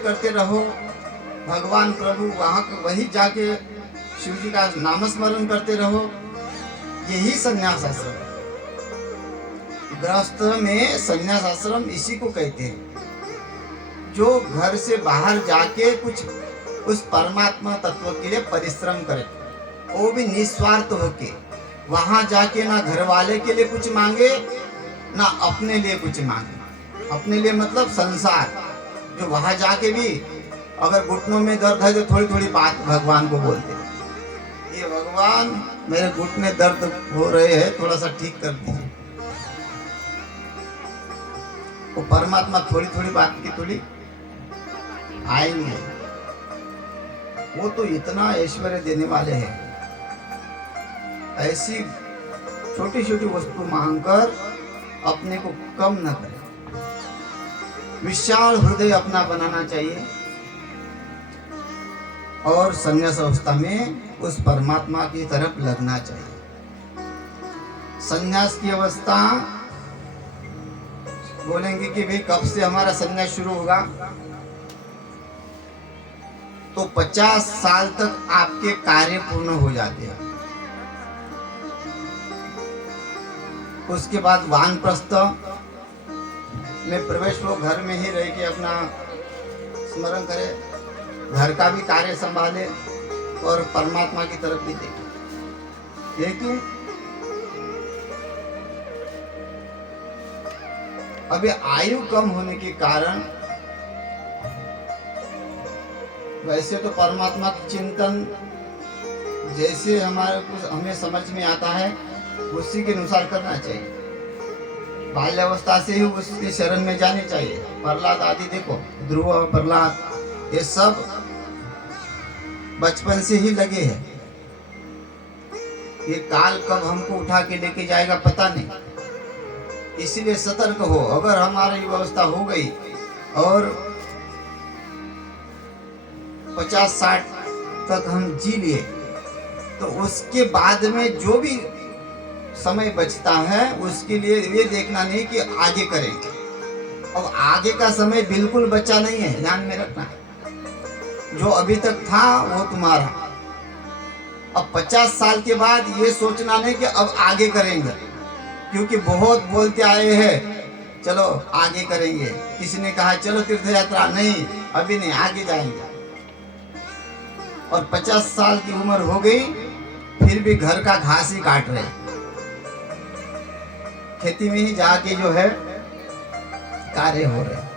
जप करते रहो, भगवान प्रभु वहाँ वही जाके शिव जी का नामस्मरण करते रहो, यही संन्यास आश्रम। गृहस्थ में संन्यास आश्रम इसी को कहते हैं, जो घर से बाहर जाके कुछ उस परमात्मा तत्व के लिए परिश्रम करे, वो भी निस्वार्थ होके। वहां जाके ना घर वाले के लिए कुछ मांगे ना अपने लिए कुछ मांगे। अपने लिए मतलब संसार, जो वहां जाके भी अगर घुटनों में दर्द है तो थोड़ी थोड़ी बात भगवान को बोलते, ये भगवान मेरे घुटने दर्द हो रहे हैं, थोड़ा सा ठीक कर दीजिए। वो परमात्मा थोड़ी थोड़ी बात की थोड़ी आएंगे, वो तो इतना ऐश्वर्य देने वाले हैं। ऐसी छोटी छोटी वस्तु मांगकर अपने को कम न करें, विशाल हृदय अपना बनाना चाहिए और संन्यास अवस्था में उस परमात्मा की तरफ लगना चाहिए। संन्यास की अवस्था बोलेंगे कि भाई कब से हमारा संन्यास शुरू होगा, तो 50 साल तक आपके कार्य पूर्ण हो जाते हैं। उसके बाद वानप्रस्थ में प्रवेश हो, घर में ही रह के अपना स्मरण करे, घर का भी कार्य संभाले और परमात्मा की तरफ भी देखे। लेकिन अभी आयु कम होने के कारण वैसे तो परमात्मा की चिंतन जैसे हमें समझ में आता है उसी के अनुसार करना चाहिए। बाल्यावस्था से ही उसके शरण में जाने चाहिए। प्रहलाद आदि देखो, ध्रुव प्रहलाद ये सब बचपन से ही लगे हैं। ये काल कब हमको उठा के लेके जाएगा पता नहीं, इसीलिए सतर्क हो। अगर हमारी व्यवस्था हो गई और 50-60 तक हम जी लिए, तो उसके बाद में जो भी समय बचता है उसके लिए ये देखना नहीं कि आगे करेंगे। अब आगे का समय बिल्कुल बचा नहीं है, ध्यान में रखना। जो अभी तक था वो तुम्हारा। अब 50 साल के बाद ये सोचना नहीं कि अब आगे करेंगे, क्योंकि बहुत बोलते आए हैं चलो आगे करेंगे। किसी ने कहा चलो तीर्थ यात्रा, नहीं अभी नहीं, आगे जाएंगे। और 50 साल की उम्र हो गई फिर भी घर का घास ही काट रहे, खेती में ही जाके जो है कार्य हो रहे।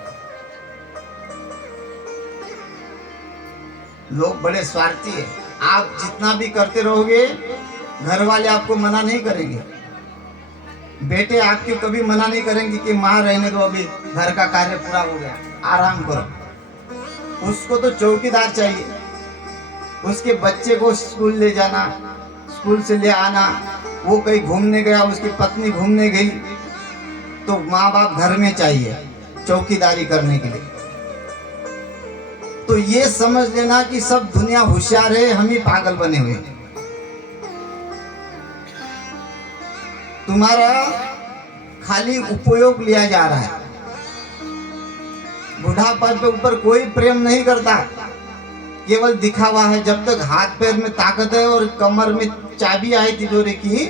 लोग बड़े स्वार्थी है। आप जितना भी करते रहोगे घर वाले आपको मना नहीं करेंगे। बेटे आपके कभी मना नहीं करेंगे कि माँ रहने दो, अभी घर का कार्य पूरा हो गया, आराम करो। उसको तो चौकीदार चाहिए। उसके बच्चे को स्कूल ले जाना, स्कूल से ले आना, वो कहीं घूमने गया, उसकी पत्नी घूमने गई, तो माँ बाप घर में चाहिए चौकीदारी करने के लिए। तो ये समझ लेना कि सब दुनिया होशियार है, हम ही पागल बने हुए। तुम्हारा खाली उपयोग लिया जा रहा है। बुढ़ापा के ऊपर कोई प्रेम नहीं करता, केवल दिखावा है। जब तक हाथ पैर में ताकत है और कमर में चाबी आई तिजोरी की,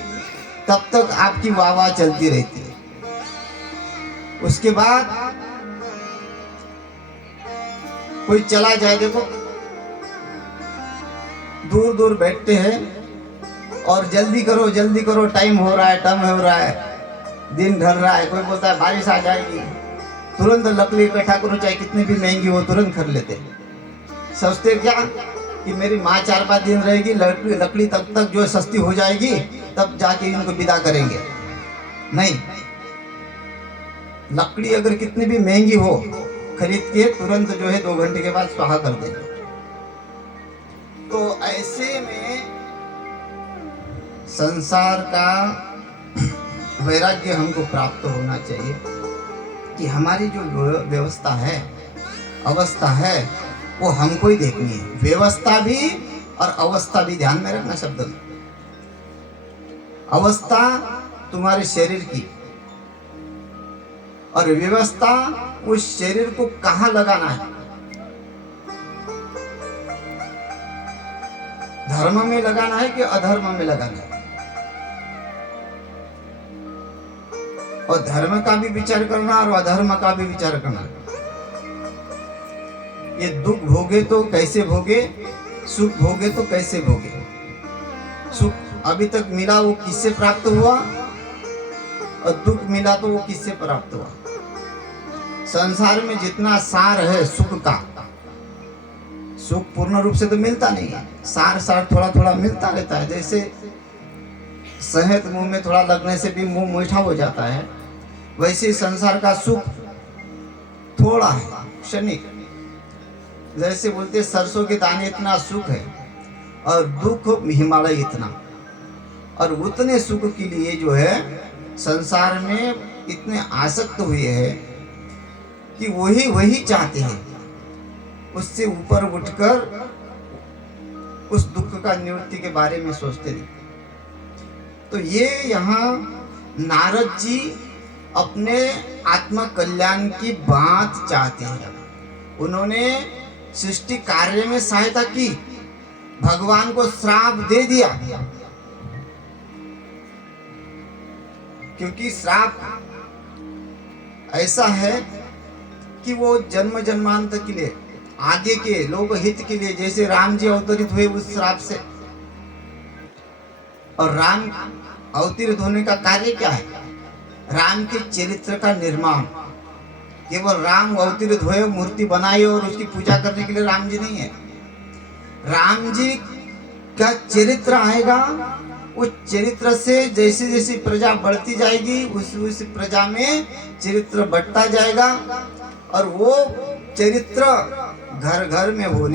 तब तक आपकी वाह चलती रहती है। उसके बाद कोई चला जाए, देखो दूर दूर बैठते हैं और जल्दी करो, टाइम हो रहा है, दिन ढल रहा है। कोई बोलता है बारिश आ जाएगी, तुरंत लकड़ी इकट्ठा करो, चाहे कितनी भी महंगी हो, तुरंत कर लेते। सोचते क्या कि मेरी माँ 4-5 दिन रहेगी, लकड़ी तब तक जो सस्ती हो जाएगी तब जाके इनको विदा करेंगे। नहीं, लकड़ी अगर कितनी भी महंगी हो, खरीद के तुरंत जो है 2 घंटे के बाद स्वाहा कर देंगे। तो ऐसे में संसार का वैराग्य हमको प्राप्त होना चाहिए कि हमारी जो व्यवस्था है, अवस्था है, वो हमको ही देखनी है। व्यवस्था भी और अवस्था भी, ध्यान में रखना शब्द में। अवस्था तुम्हारे शरीर की और व्यवस्था उस शरीर को कहाँ लगाना है, धर्म में लगाना है कि अधर्म में लगाना है। और धर्म का भी विचार करना और अधर्म का भी विचार करना। ये दुख भोगे तो कैसे भोगे, सुख भोगे तो कैसे भोगे। सुख अभी तक मिला वो किससे प्राप्त हुआ, और दुख मिला तो वो किससे प्राप्त हुआ। संसार में जितना सार है सुख का, सुख पूर्ण रूप से तो मिलता नहीं है, सार सार थोड़ा थोड़ा मिलता रहता है। जैसे शहद मुंह में थोड़ा लगने से भी मुंह मीठा हो जाता है, वैसे संसार का सुख थोड़ा है, क्षणिक। जैसे बोलते सरसों के दाने इतना सुख है और दुख हिमालय इतना। और उतने सुख के लिए जो है संसार में इतने आसक्त हुए हैं कि वही चाहते हैं, उससे ऊपर उठकर उस दुख का निवृत्ति के बारे में सोचते नहीं। तो ये यहाँ नारद जी अपने आत्म कल्याण की बात चाहते हैं। उन्होंने सृष्टि कार्य में सहायता की, भगवान को श्राप दे दिया, क्योंकि श्राप ऐसा है कि वो जन्म जन्मांतर के लिए, आगे के लोक हित के लिए, जैसे राम जी अवतरित हुए उस श्राप से। और राम अवतरित होने का कार्य क्या है, राम के चरित्र का निर्माण। केवल राम अवतरित हुए, मूर्ति बनाई और उसकी पूजा करने के लिए राम जी नहीं है। राम जी का चरित्र आएगा, उस चरित्र से जैसे जैसे प्रजा बढ़ती जाएगी उस प्रजा में चरित्र बढ़ता जाएगा, और वो चरित्र घर घर में होने